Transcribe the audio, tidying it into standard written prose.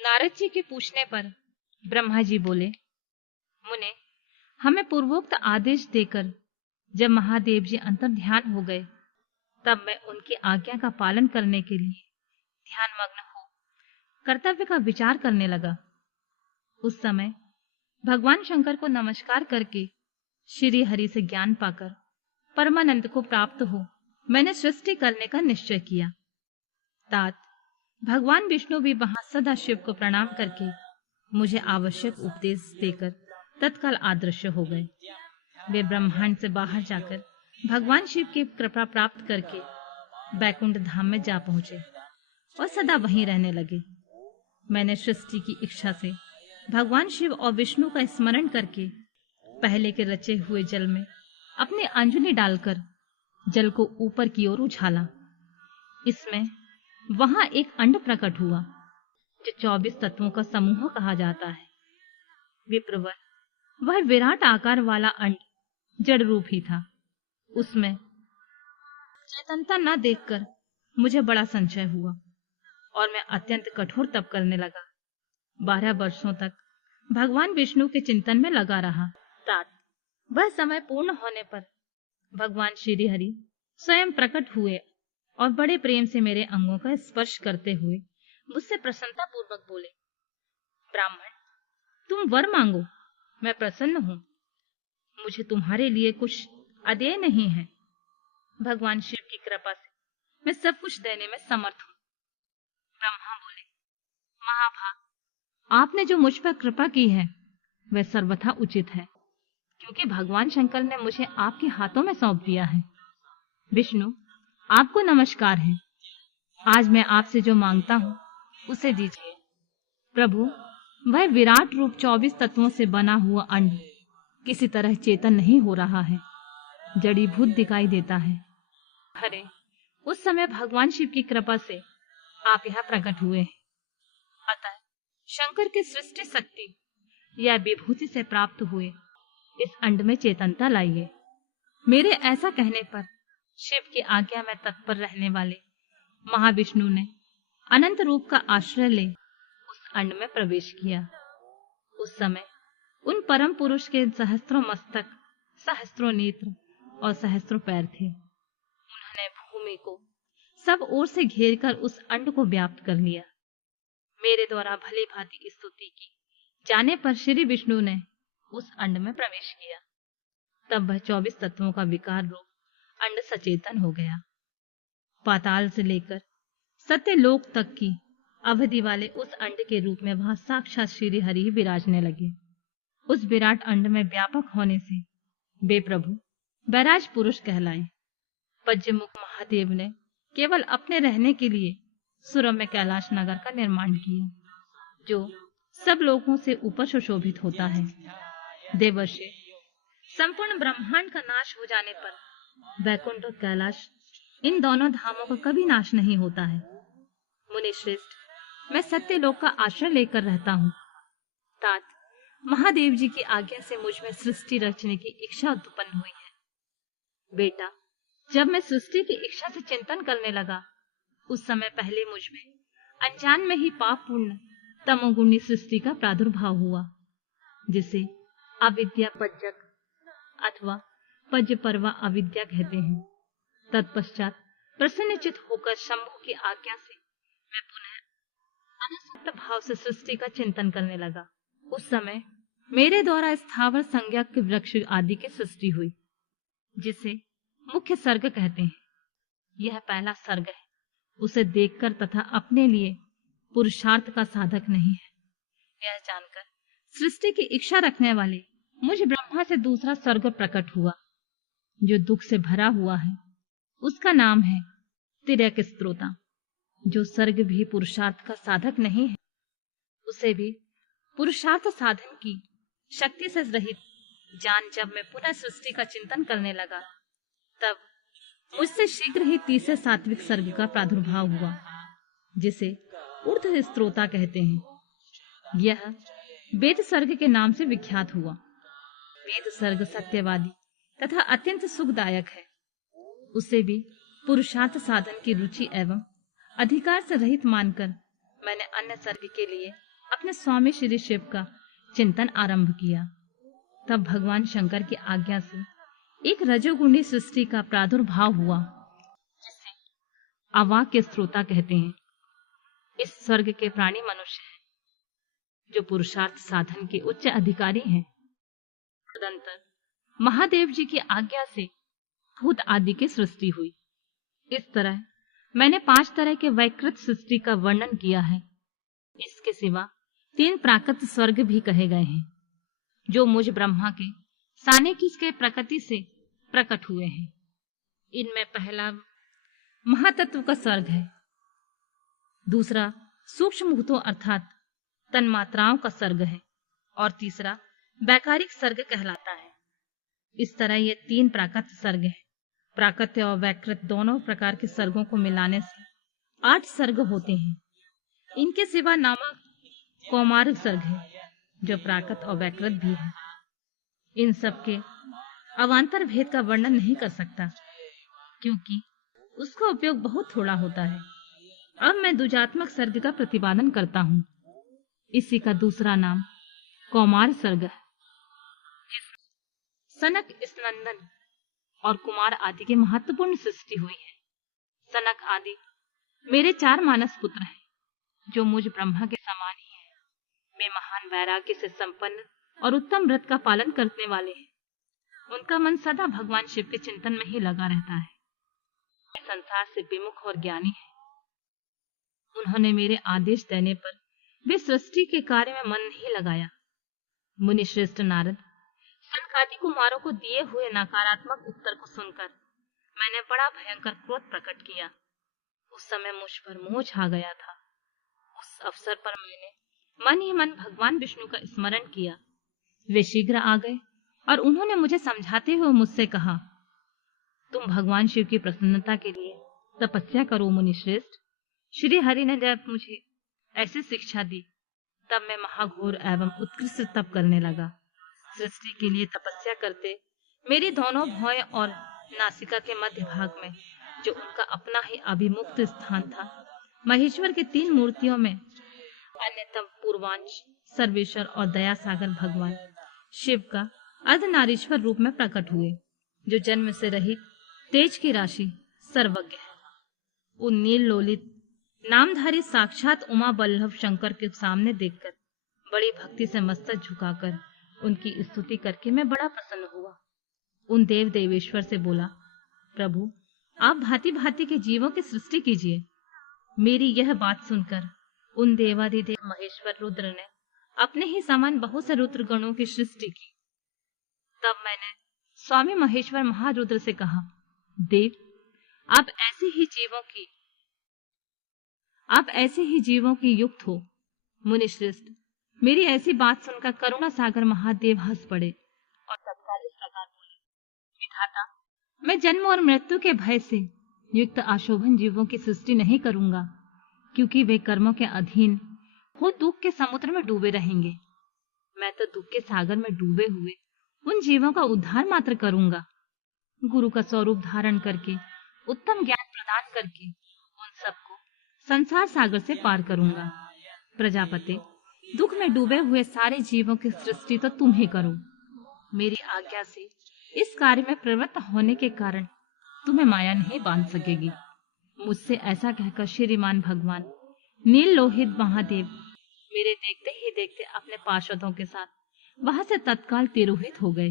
नारद जी के पूछने पर ब्रह्मा जी बोले, मुने, हमें पूर्वोक्त आदेश देकर जब महादेव जी अंतर ध्यान हो गए, तब मैं उनकी आज्ञा का पालन करने के लिए ध्यान मग्न हो कर्तव्य का विचार करने लगा। उस समय भगवान शंकर को नमस्कार करके श्री हरि से ज्ञान पाकर परमानंद को प्राप्त हो मैंने सृष्टि करने का निश्चय किया। तात भगवान विष्णु भी वहां सदा शिव को प्रणाम करके मुझे आवश्यक उपदेश देकर तत्काल अदृश्य हो गए। वे ब्रह्मांड से बाहर जाकर भगवान शिव की कृपा प्राप्त करके बैकुंठ धाम में जा पहुंचे और सदा वहीं रहने लगे। मैंने सृष्टि की इच्छा से भगवान शिव और विष्णु का स्मरण करके पहले के रचे हुए जल में अपनी अंजलि डालकर जल को ऊपर की ओर उछाला। इसमें वहां एक अंड प्रकट हुआ जो 24 तत्वों का समूह कहा जाता है। विप्रवर, वह विराट आकार वाला अंड जड़ रूप ही था। उसमें चेतनता न देखकर मुझे बड़ा संशय हुआ और मैं अत्यंत कठोर तप करने लगा। 12 वर्षों तक भगवान विष्णु के चिंतन में लगा रहा। तात वह समय पूर्ण होने पर भगवान श्री हरि स्वयं प्रकट हुए और बड़े प्रेम से मेरे अंगों का स्पर्श करते हुए मुझसे प्रसन्नता पूर्वक बोले, ब्राह्मण, तुम वर मांगो, मैं प्रसन्न हूं। मुझे तुम्हारे लिए कुछ अदेय नहीं है। भगवान शिव की कृपा से मैं सब कुछ देने में समर्थ हूं। ब्रह्मा बोले, महाभाग, आपने जो मुझ पर कृपा की है वह सर्वथा उचित है, क्योंकि भगवान शंकर ने मुझे आपके हाथों में सौंप दिया है। विष्णु, आपको नमस्कार है। आज मैं आपसे जो मांगता हूं उसे दीजिए। प्रभु, वह विराट रूप 24 तत्वों से बना हुआ अंड किसी तरह चेतन नहीं हो रहा है, जड़ीभूत दिखाई देता है। अरे, उस समय भगवान शिव की कृपा से आप यहाँ प्रकट हुए हैं। अतः शंकर की सृष्टि शक्ति या विभूति से प्राप्त हुए इस अंड में चेतनता लाइए। मेरे ऐसा कहने पर शिव की आज्ञा में तत्पर रहने वाले महाविष्णु ने अनंत रूप का आश्रय ले उस अंड में प्रवेश किया। उस समय उन परम पुरुष के सहस्त्रों मस्तक, सहस्त्रों नेत्र और सहस्त्रों पैर थे। उन्होंने भूमि को सब ओर से घेरकर उस अंड को व्याप्त कर लिया। मेरे द्वारा भली भांति स्तुति की जाने पर श्री विष्णु ने उस अंड में प्रवेश किया। तब वह 24 तत्वों का विकार रूप अंड सचेतन हो गया। पाताल से लेकर सत्यलोक तक की अवधि वाले उस अंड के रूप में वहां साक्षात श्री हरि विराजने लगे। उस विराट अंड में व्यापक होने से वे प्रभु बैराज पुरुष कहलाए। पज्यमुख महादेव ने केवल अपने रहने के लिए सुरभ में कैलाश नगर का निर्माण किया, जो सब लोगों से ऊपर सुशोभित होता है। देवर्षि, संपूर्ण ब्रह्मांड का नाश हो जाने पर वैकुंठ और कैलाश, इन दोनों धामों का कभी नाश नहीं होता है। मुनि श्रेष्ठ, मैं सत्यलोक का आश्रय लेकर रहता हूँ। तात महादेव जी की आज्ञा से मुझ में सृष्टि रचने की इच्छा उत्पन्न हुई है। बेटा, जब मैं सृष्टि की इच्छा से चिंतन करने लगा, उस समय पहले मुझ में अनजान में ही पाप पूर्ण तमोगुणी सृष्टि का प्रादुर्भाव हुआ, जिसे अविद्या पज्जक अथवा पज्ज पर्वा अविद्या कहते हैं। तत्पश्चात प्रसन्नचित होकर शंभु की आज्ञा से मैं पुनः अनासक्त भाव से सृष्टि का चिंतन करने लगा। उस समय मेरे द्वारा स्थावर संज्ञा के वृक्ष आदि की सृष्टि हुई, जिसे मुख्य सर्ग कहते हैं। यह पहला सर्ग है। उसे देखकर तथा अपने लिए पुरुषार्थ का साधक नहीं है, यह जानकर सृष्टि की इच्छा रखने वाले मुझ ब्रह्मा से दूसरा सर्ग प्रकट हुआ, जो दुख से भरा हुआ है। उसका नाम है तिर्यक स्त्रोता। जो सर्ग भी पुरुषार्थ का साधक नहीं है, उसे भी पुरुषार्थ साधन की शक्ति से रहित जान जब मैं पुनः सृष्टि का चिंतन करने लगा, तब मुझसे शीघ्र ही तीसरे सात्विक सर्ग का प्रादुर्भाव हुआ, जिसे ऊर्ध्व स्त्रोता कहते हैं। यह वेद सर्ग के नाम से विख्यात हुआ। वेद सर्ग सत्यवादी तथा अत्यंत सुखदायक है। उसे भी पुरुषार्थ साधन की रुचि एवं अधिकार से रहित मानकर मैंने अन्य सर्ग के लिए अपने स्वामी श्री शिव का चिंतन आरंभ किया। तब भगवान शंकर की आज्ञा से एक रजोगुणी सृष्टि का प्रादुर्भाव हुआ, जिसे अवाक्य श्रोता कहते हैं। इस स्वर्ग के प्राणी मनुष्य हैं, जो पुरुषार्थ साधन के उच्च अधिकारी हैं। तदंतर महादेव जी की आज्ञा से भूत आदि की सृष्टि हुई। इस तरह मैंने 5 तरह के वैकृत सृष्टि का वर्णन किया है। इसके सिवा 3 प्राकृत स्वर्ग भी कहे गए हैं, जो मुझ ब्रह्मा के सानिध्य के प्रकृति से प्रकट हुए हैं। इनमें पहला महातत्व का स्वर्ग है, दूसरा सूक्ष्म भूतों अर्थात तन्मात्राओं का स्वर्ग है, और तीसरा वैकारिक स्वर्ग कहलाता है। इस तरह ये 3 प्राकृत स्वर्ग हैं। प्राकृत और वैकृत दोनों प्रकार के स्वर्गों को मिलाने से 8 स्वर्ग होते हैं। इनके सिवा नामक कौमार स्वर्ग है, जो प्राकृत और वैकृत भी है। इन सब के अवान्तर भेद का वर्णन नहीं कर सकता, क्योंकि उसका उपयोग बहुत थोड़ा होता है। अब मैं द्विजात्मक स्वर्ग का प्रतिपादन करता हूँ। इसी का दूसरा नाम कौमार स्वर्ग है। सनक, स्नंदन और कुमार आदि के महत्वपूर्ण सृष्टि हुई है। सनक आदि मेरे 4 मानस पुत्र हैं, जो मुझ ब्रह्मा के समान ही हैं। वे महान वैराग्य से संपन्न और उत्तम व्रत का पालन करने वाले हैं। उनका मन सदा भगवान शिव के चिंतन में ही लगा रहता है। वे संसार से विमुख और ज्ञानी है। उन्होंने मेरे आदेश देने पर वे सृष्टि के कार्य में मन नहीं लगाया। मुनि श्रेष्ठ नारद सनकादि कुमारों को दिए हुए नकारात्मक उत्तर को सुनकर मैंने बड़ा भयंकर क्रोध प्रकट किया। उस समय मुझ पर मोह छा गया था। उस अवसर पर मैंने मन ही मन भगवान विष्णु का स्मरण किया। वे शीघ्र आ गए और उन्होंने मुझे समझाते हुए मुझसे कहा, तुम भगवान शिव की प्रसन्नता के लिए तपस्या करो मुनि श्रेष्ठ। श्री हरि ने जब मुझे ऐसी शिक्षा दी, तब मैं महाघोर एवं उत्कृष्ट तप करने लगा। सृष्टि के लिए तपस्या करते मेरी दोनों भौहें और नासिका के मध्य भाग में, जो उनका अपना ही अभिमुक्त स्थान था, महेश्वर की 3 मूर्तियों में अन्यतम पूर्वांश सर्वेश्वर और दया सागर भगवान शिव का अर्धनारीश्वर रूप में प्रकट हुए, जो जन्म से रहित तेज की राशि सर्वज्ञ है। उन नील लोलित नामधारी साक्षात उमा बल्लभ शंकर के सामने देखकर बड़ी भक्ति से मस्तक झुकाकर उनकी स्तुति करके मैं बड़ा प्रसन्न हुआ। उन देव देवेश्वर से बोला, प्रभु आप भांति भांति के जीवों की सृष्टि कीजिए। मेरी यह बात सुनकर उन देवाधिदेव महेश्वर रुद्र ने अपने ही समान बहुत से रुद्र गणों की सृष्टि की। तब मैंने स्वामी महेश्वर महारुद्र से कहा, देव आप ऐसे ही जीवों की युक्त हो। मुनि श्रेष्ठ मेरी ऐसी बात सुनकर करुणा सागर महादेव हंस पड़े और तत्काल इस प्रकार बोले, विधाता मैं जन्म और मृत्यु के भय से युक्त अशोभन जीवों की सृष्टि नहीं करूंगा, क्योंकि वे कर्मों के अधीन हो दुख के समुद्र में डूबे रहेंगे। मैं तो दुख के सागर में डूबे हुए उन जीवों का उद्धार मात्र करूंगा। गुरु का स्वरूप धारण करके उत्तम ज्ञान प्रदान करके उन सबको संसार सागर से पार करूंगा। प्रजापति दुख में डूबे हुए सारे जीवों की सृष्टि तो तुम ही करो। मेरी आज्ञा से इस कार्य में प्रवृत्त होने के कारण तुम्हें माया नहीं बांध सकेगी। मुझसे ऐसा कहकर श्रीमान भगवान नील लोहित महादेव मेरे देखते ही देखते अपने पार्षदों के साथ वहां से तत्काल तिरोहित हो गए।